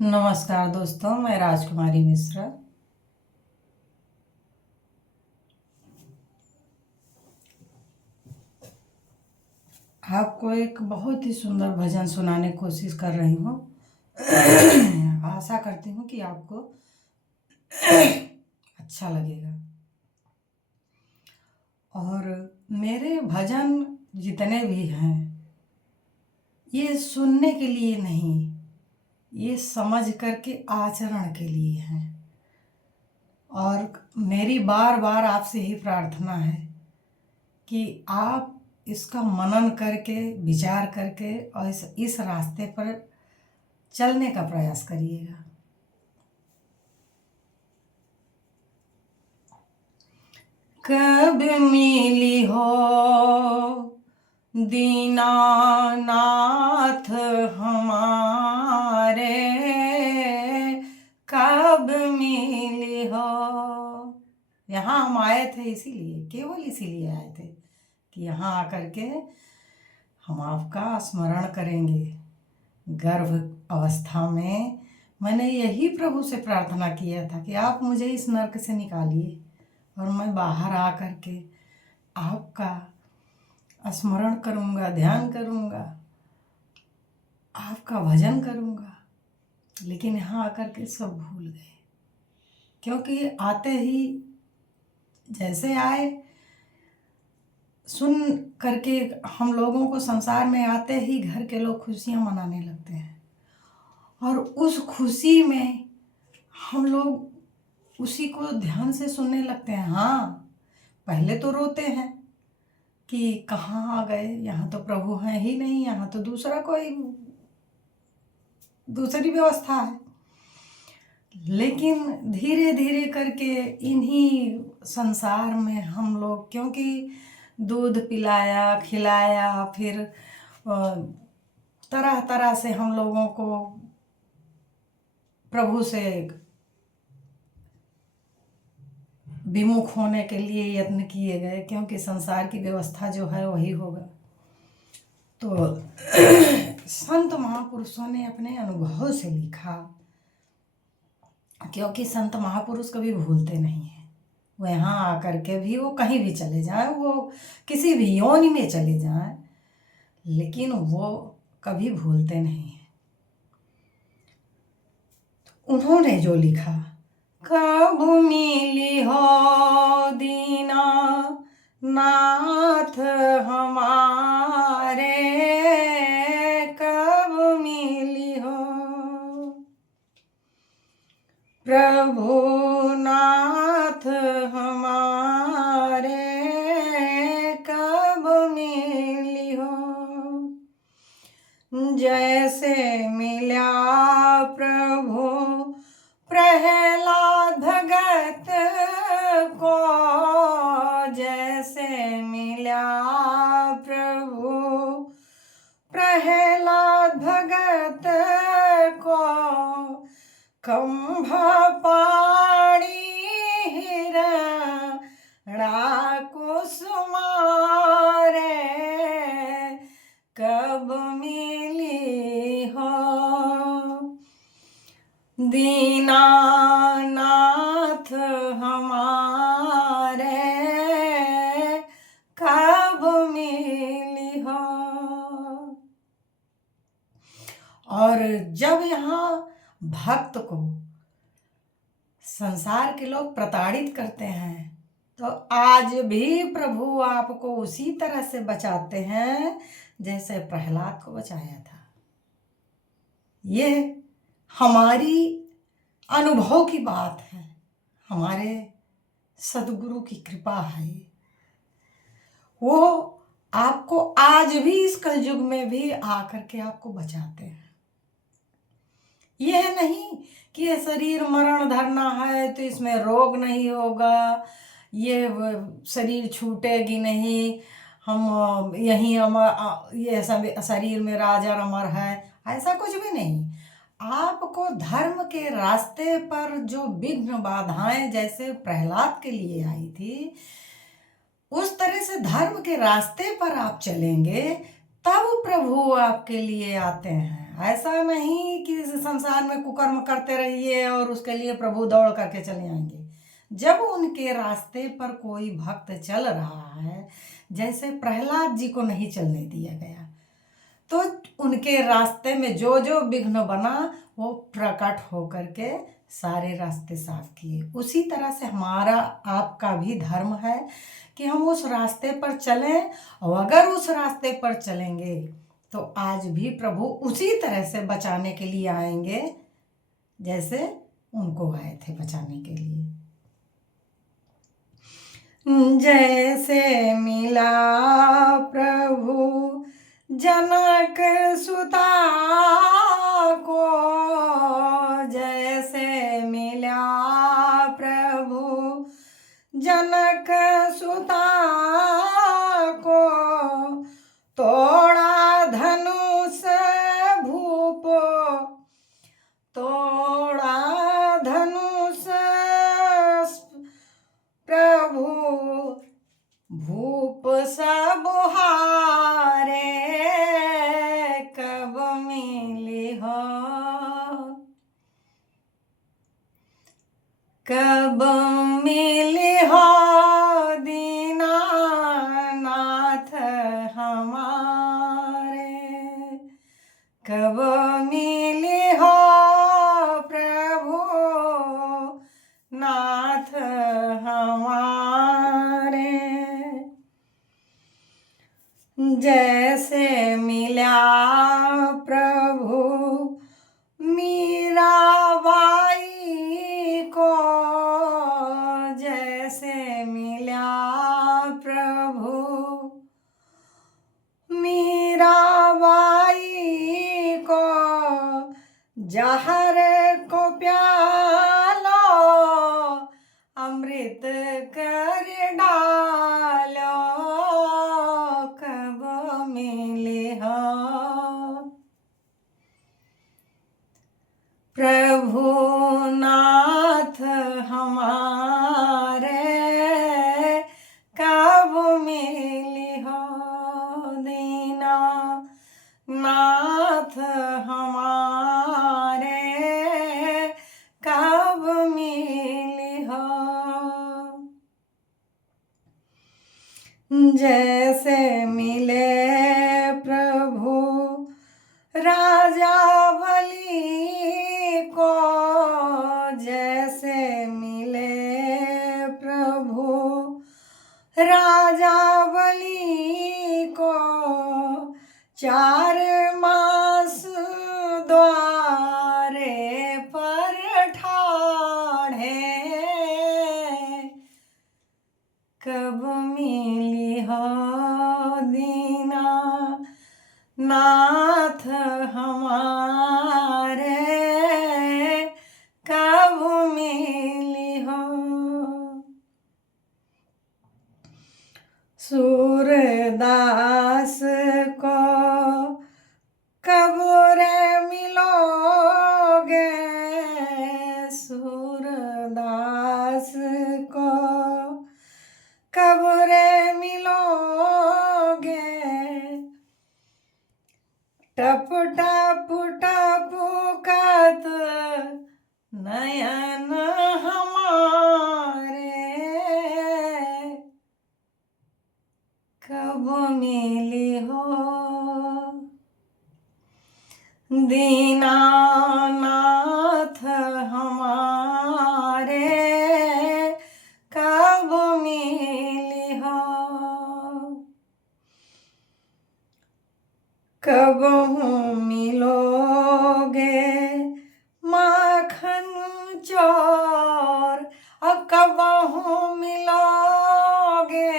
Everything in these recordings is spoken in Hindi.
नमस्कार दोस्तों, मैं राजकुमारी मिश्रा। आपको एक बहुत ही सुंदर भजन सुनाने की कोशिश कर रही हूँ। आशा करती हूँ कि आपको अच्छा लगेगा। और मेरे भजन जितने भी हैं, ये सुनने के लिए नहीं, ये समझ करके आचरण के लिए हैं। और मेरी बार बार आपसे ही प्रार्थना है कि आप इसका मनन करके, विचार करके और इस रास्ते पर चलने का प्रयास करिएगा। कब मिली हो दीनानाथ हमारे, कब मिली हो। यहाँ हम आए थे इसीलिए, केवल इसीलिए आए थे कि यहाँ आकर के हम आपका स्मरण करेंगे। गर्भ अवस्था में मैंने यही प्रभु से प्रार्थना किया था कि आप मुझे इस नरक से निकालिए और मैं बाहर आ कर के आपका स्मरण करूँगा, ध्यान करूँगा, आपका भजन करूँगा। लेकिन यहाँ आकर के सब भूल गए, क्योंकि आते ही जैसे आए, सुन करके हम लोगों को संसार में आते ही घर के लोग खुशियाँ मनाने लगते हैं और उस खुशी में हम लोग उसी को ध्यान से सुनने लगते हैं। हाँ, पहले तो रोते हैं कि कहाँ आ गए, यहाँ तो प्रभु हैं ही नहीं, यहाँ तो दूसरी व्यवस्था है। लेकिन धीरे धीरे करके इन्हीं संसार में हम लोग, क्योंकि दूध पिलाया खिलाया, फिर तरह तरह से हम लोगों को प्रभु से विमुख होने के लिए यत्न किए गए, क्योंकि संसार की व्यवस्था जो है वही होगा। तो संत महापुरुषों ने अपने अनुभव से लिखा, क्योंकि संत महापुरुष कभी भूलते नहीं हैं। वो यहाँ आकर के भी, वो कहीं भी चले जाएं, वो किसी भी योनि में चले जाएं, लेकिन वो कभी भूलते नहीं हैं। उन्होंने जो लिखा, कब मिली हो दीना नाथ हमारे, कब मिली हो प्रभु नाथ हमारे, कब मिली हो। जैसे मिला प्रभु प्रहलाद भगत को, जैसे मिला प्रभु प्रहलाद भगत को, खंभ पाणी कुसुमारे, कब मिली हो दीनानाथ हमारे, कब मिली हो। और जब यहाँ भक्त को संसार के लोग प्रताड़ित करते हैं, तो आज भी प्रभु आपको उसी तरह से बचाते हैं जैसे प्रहलाद को बचाया था। ये हमारी अनुभव की बात है, हमारे सद्गुरु की कृपा है। वो आपको आज भी इस कलयुग में भी आकर के आपको बचाते हैं। यह नहीं कि ये शरीर मरण धरना है तो इसमें रोग नहीं होगा, ये शरीर छूटेगी नहीं, हम यहीं अमर, ये शरीर में राजा अमर है, ऐसा कुछ भी नहीं। आपको धर्म के रास्ते पर जो विघ्न बाधाएं जैसे प्रहलाद के लिए आई थी, उस तरह से धर्म के रास्ते पर आप चलेंगे, तब प्रभु आपके लिए आते हैं। ऐसा नहीं कि इस संसार में कुकर्म करते रहिए और उसके लिए प्रभु दौड़ करके चले आएंगे। जब उनके रास्ते पर कोई भक्त चल रहा है, जैसे प्रहलाद जी को नहीं चलने दिया गया, तो उनके रास्ते में जो जो विघ्न बना वो प्रकट होकर के सारे रास्ते साफ किए। उसी तरह से हमारा आपका भी धर्म है कि हम उस रास्ते पर चलें, और अगर उस रास्ते पर चलेंगे तो आज भी प्रभु उसी तरह से बचाने के लिए आएंगे जैसे उनको आए थे बचाने के लिए। जैसे मिला प्रभु जनक सुता को, जैसे मिला प्रभु जनक सुता को, तोड़ा धनुष भूप, तोड़ा धनुष प्रभु भूप सब हारे, कब मिली हो, कब मिली हो दीनानाथ हमारे, कब मिली हो प्रभु नाथ हमारे। जैसे मिला प्रभु मीराबाई को, जैसे मिला प्रभु मीराबाई को, जहर को प्यालो अमृत कर डालो, कब मिले हो प्रभु नाथ हमारे, कब मिली हो दीना नाथ हमारे, कब मिली हो। जैसे मिले प्रभु राजा बलि को, जैसे मिले प्रभु राजा बलि को, 4 मास द्वारे पर ठाढ़े, कब मिली हो दीना नाथ हमारे, कब मिली हो। सूरदास को कब रे मिलोगे, सूरदास को कब रे मिलोगे, टप टप टप कत नयन हमारे, कब मिली हो दीनानाथ हमारे, कब मिली हो। कब मिलोगे माखन चोर, कब मिलोगे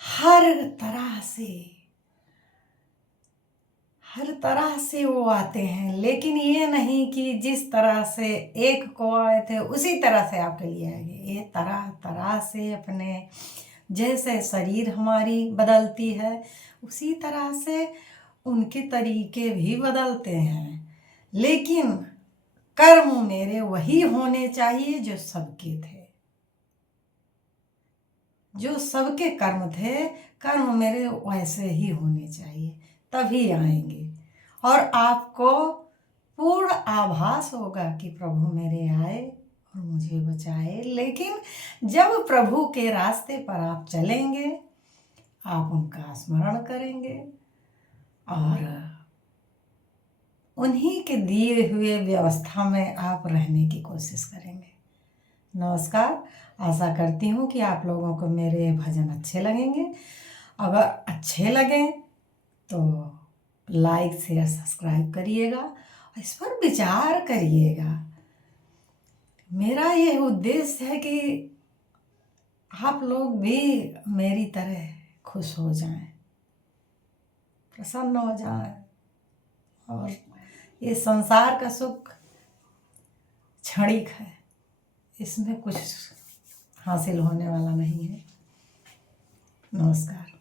हर तरह से वो आते हैं, लेकिन ये नहीं कि जिस तरह से एक को आए थे उसी तरह से आपके लिए आएंगे। ये तरह तरह से अपने, जैसे शरीर हमारी बदलती है उसी तरह से उनके तरीके भी बदलते हैं, लेकिन कर्म मेरे वही होने चाहिए जो सबके थे। जो सबके कर्म थे, कर्म मेरे वैसे ही होने चाहिए, तभी आएंगे। और आपको पूर्ण आभास होगा कि प्रभु मेरे आए और मुझे बचाए। लेकिन जब प्रभु के रास्ते पर आप चलेंगे, आप उनका स्मरण करेंगे और उन्हीं के दिए हुए व्यवस्था में आप रहने की कोशिश करेंगे। नमस्कार, आशा करती हूँ कि आप लोगों को मेरे भजन अच्छे लगेंगे। अगर अच्छे लगें तो लाइक शेयर सब्सक्राइब करिएगा और इस पर विचार करिएगा। मेरा ये उद्देश्य है कि आप लोग भी मेरी तरह खुश हो जाएं, प्रसन्न हो जाएं, और ये संसार का सुख क्षणिक है, इसमें कुछ हासिल होने वाला नहीं है। नमस्कार।